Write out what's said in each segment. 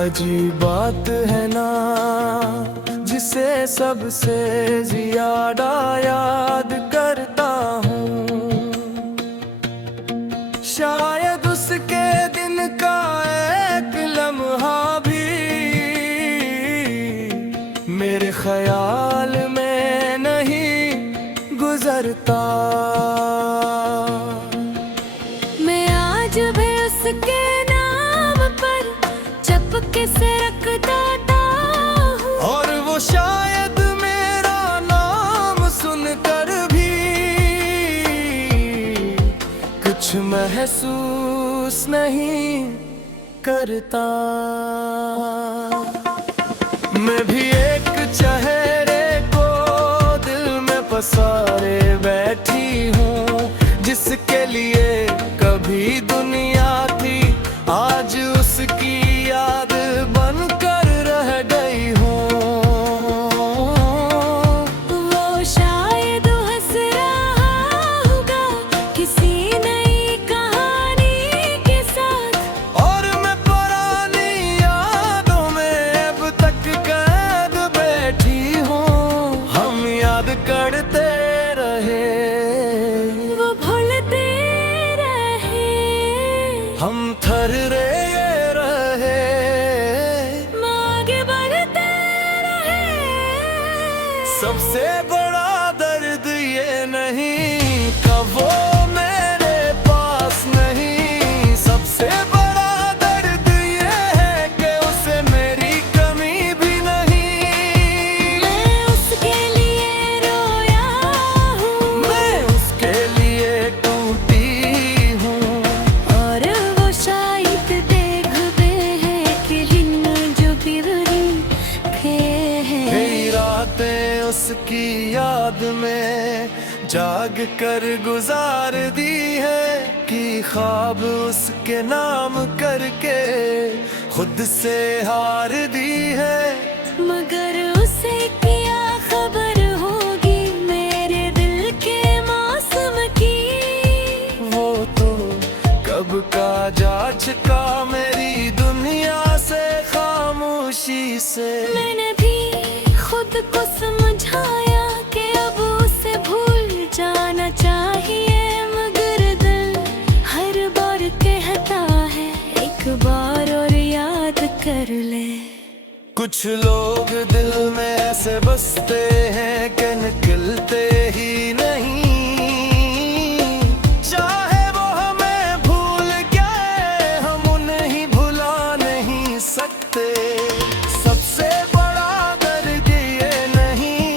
अजीब बात है ना, जिसे सबसे ज्यादा याद करता हूँ। शायद उसके दिन का एक लम्हा भी मेरे ख्याल में नहीं गुजरता। मैं आज भी उसके नाम पर चपके से रखता हूँ, और वो शायद मेरा नाम सुनकर भी कुछ महसूस नहीं करता। मैं भी एक चेहरे को दिल में पसारे बैठी हूँ, जिसके लिए कभी दुनिया थी, आज उसकी याद बनकर रह गई हूँ। वो शायद हंस रहा होगा किसी नई कहानी के साथ, और मैं पुरानी यादों में अब तक कैद बैठी हूँ। हम याद करते रहे, वो भूलते रहे, हम थर्रे रहे, आगे बढ़ते रहे। सबसे बड़ा दर्द ये नहीं कब वो मेरे पास नहीं, सबसे बड़ा दर्द ये है कि उसे मेरी कमी भी नहीं। मैं उसके लिए रोया हूँ, मैं उसके लिए टूटी हूँ, और वो शायद देखते हैं कि दिन जो बिगड़ी थे हैं। कई रातें उसकी याद में जाग कर गुजार दी है, कि ख्वाब उसके नाम करके खुद से हार दी है। मगर उसे क्या खबर होगी मेरे दिल के मौसम की, वो तो कब का जा चुका मेरी दुनिया से, खामोशी से। मैंने भी खुद को समझाया कि अब उसे भूल जाना चाहिए, मगर दिल हर बार कहता है एक बार और याद कर ले। कुछ लोग दिल में ऐसे बसते हैं कि निकलते ही नहीं, चाहे वो हमें भूल गए हम उन्हें ही भुला नहीं सकते। सबसे बड़ा दर्द ये नहीं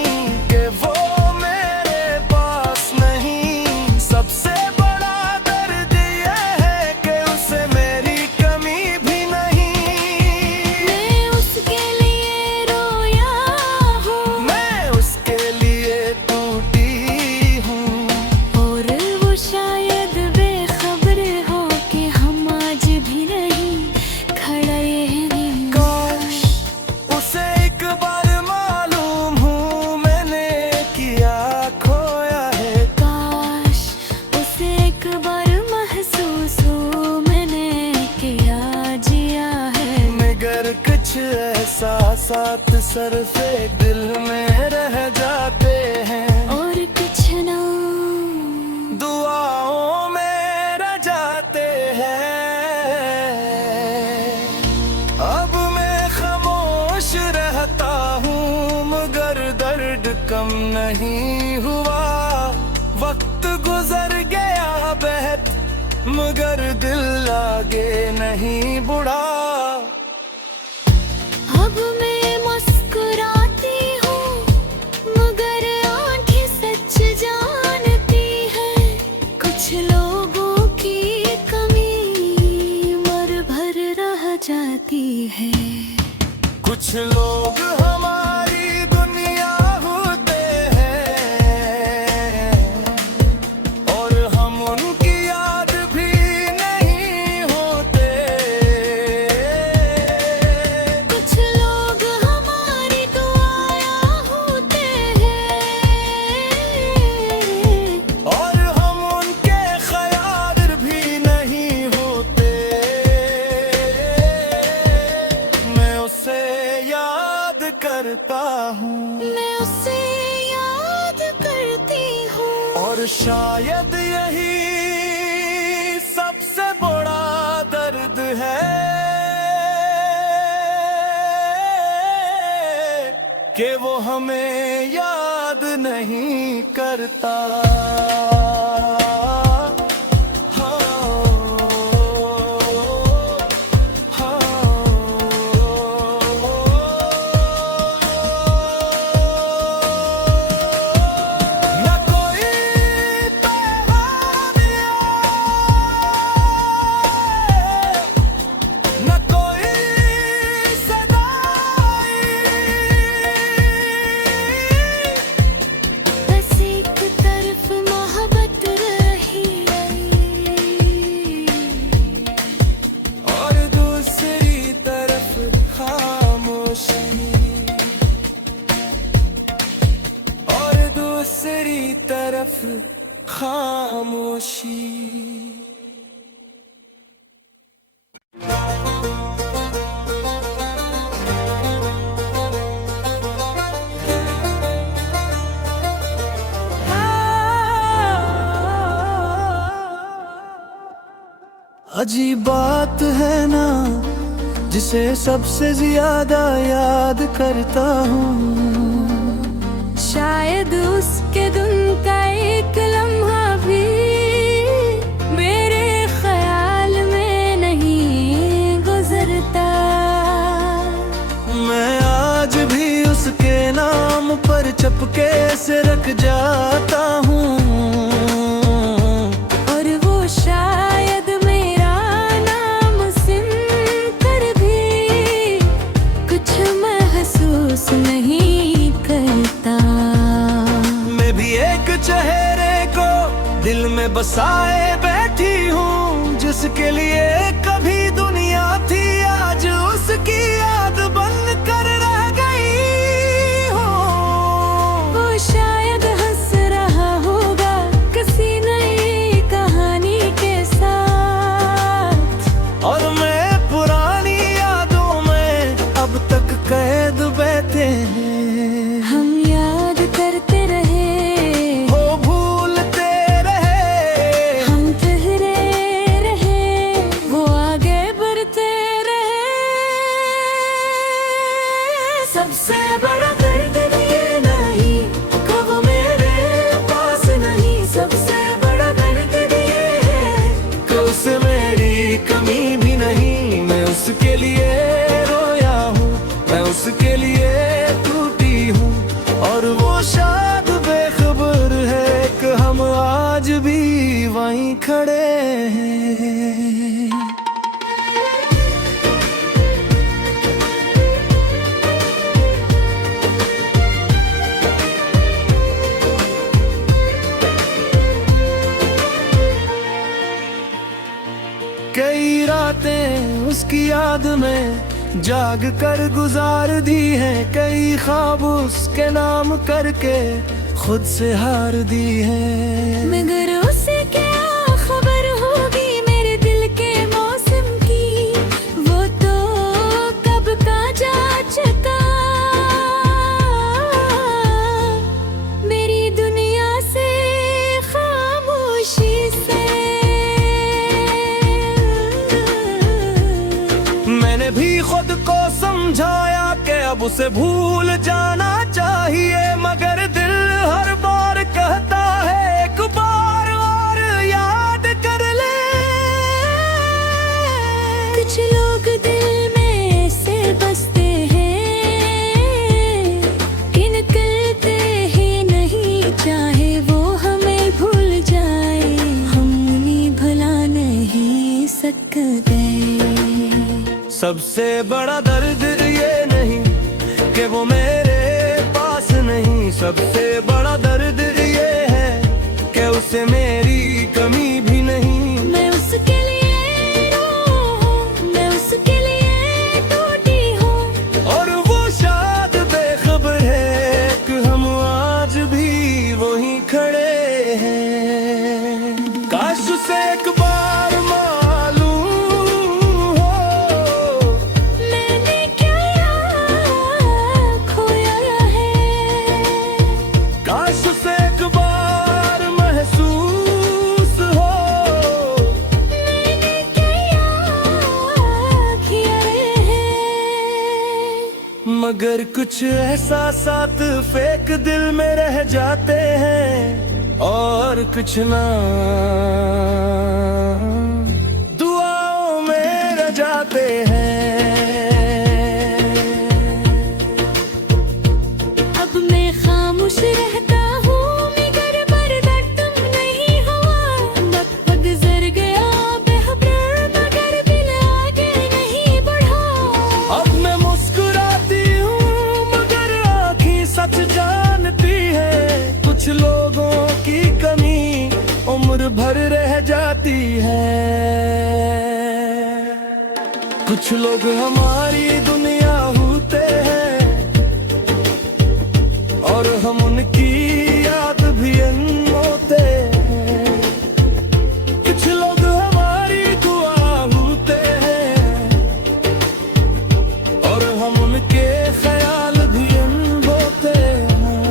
कि वो मेरे पास नहीं, सबसे बड़ा दर्द ये है कि उसे मेरी कमी भी नहीं। मैं उसके लिए रोया हूँ, मैं उसके लिए टूटी हूँ, और वो शायद बेखबर हो कि हम आज भी नहीं खड़े हैं। काश उसे एक बार मालूम हूँ मैंने किया खोया है, काश उसे एक बार महसूस हो मैंने किया जिया है। मगर कुछ एहसासात सरफे दिल में रह जाते हैं, और कुछ ना दुआओं में रह जाते हैं। अब मैं खामोश रहता हूँ, मगर दर्द कम नहीं हुआ। वक्त गुजर गया बहत, मगर दिल आगे नहीं बुढ़ा। अब मैं मुस्कुराती हूँ, मगर आंखें सच जानती हैं। कुछ लोगों की कमी उम्र भर रह जाती है। कुछ लोग हमारी दुनिया होते हैं, और हम उनकी याद भी नहीं होते। कुछ लोग हमारी दुआएं होते हैं, और हम उनके ख्याल भी नहीं होते। करता हूँ, मैं उसे याद करती हूँ। और शायद यही सबसे बड़ा दर्द है कि वो हमें याद नहीं करता। बस एक तरफ मोहब्बत रही और दूसरी तरफ खामोशी, और दूसरी तरफ खामोशी। अजीब बात है ना, जिसे सबसे ज्यादा याद करता हूँ। शायद उसके दिन का एक लम्हा भी मेरे ख्याल में नहीं गुजरता। मैं आज भी उसके नाम पर चपके से रख जाता हूँ, और वो शायद मेरा नाम सुन कर भी कुछ महसूस नहीं करता। मैं भी एक चेहरे को दिल में बसाए बैठी हूँ, जिसके लिए कभी दुनिया थी आज उसकी याद बन कर रह गई हूँ। वो शायद हंस रहा होगा किसी नई कहानी के साथ, और मैं पुरानी यादों में अब तक कैद बैठे हैं। हम याद करते रहे, वो भूलते रहे, हम ठहरे रहे, वो आगे बढ़ते रहे। सबसे बड़ा दर्द ये नहीं कि वो मेरे पास नहीं, सबसे बड़ा दर्द ये है कि उसे मेरी कमी भी नहीं। मैं उसके लिए रोया हूँ, मैं उसके लिए टूटी हूँ, और वो शायद बेखबर है कि हम आज भी वहीं खड़े हैं। कई रातें उसकी याद में जाग कर गुजार दी हैं, कई ख्वाब उसके नाम करके खुद से हार दी हैं। मगर उसे क्या खबर होगी मेरे दिल के मौसम की, वो तो कब का जा चुका। मेरी दुनिया से खामोशी से मैंने भी खुद को समझाया कि अब उसे भूल जाना चाहिए, मगर दिल हर बार कहता है एक बार और याद कर ले। कुछ लोग दिल में ऐसे बसते हैं कि निकलते ही नहीं, चाहे वो हमें भूल जाए, हम उन्हें भुला नहीं सकते। सबसे बड़ा दर्द ये नहीं कि वो मेरे पास नहीं, सबसे बड़ा दर्द ये है कि उसे मेरी कमी भी नहीं। मैं उसके लिए रो हूँ, मैं उसके लिए टूटी हूँ, और वो शायद बेखबर है कि हम आज भी वहीं खड़े हैं। काश उसे एक बार मालूम हो मैंने क्या खोया मगर कुछ एहसासात फेक दिल में रह जाते हैं, और कुछ ना दुआओं में रह जाते हैं। अब मैं खामोश रहता हूँ मगर बर्दाश्त तुम नहीं हुआ। वक्त गुजर गया बेखबर मगर दिल आगे नहीं बढ़ा। अब मैं मुस्कुराती हूँ मगर आँखें सच जानती है। कुछ लोगों की कमी उम्र भर रह जाती है। कुछ लोग हमारी दुनिया होते हैं और हम उनकी याद भी अनमोते हैं। कुछ लोग हमारी दुआ होते हैं और हम उनके ख्याल भी अनबोते हैं।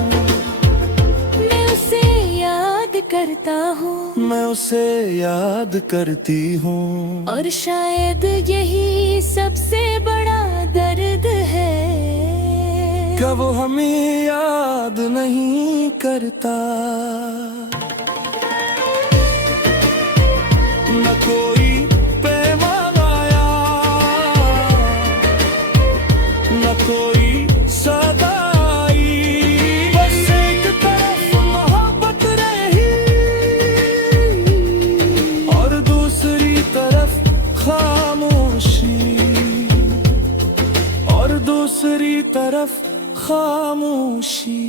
मैं उसे याद करता हूँ, मैं उसे याद करती हूँ, और शायद यही सबसे बड़ा दर्द है। कब वो हमें याद नहीं करता। न कोई पैमान आया, न कोई सगाई, बस एक तरफ मोहब्बत रही और दूसरी तरफ खामोशी, और दूसरी तरफ खामोशी।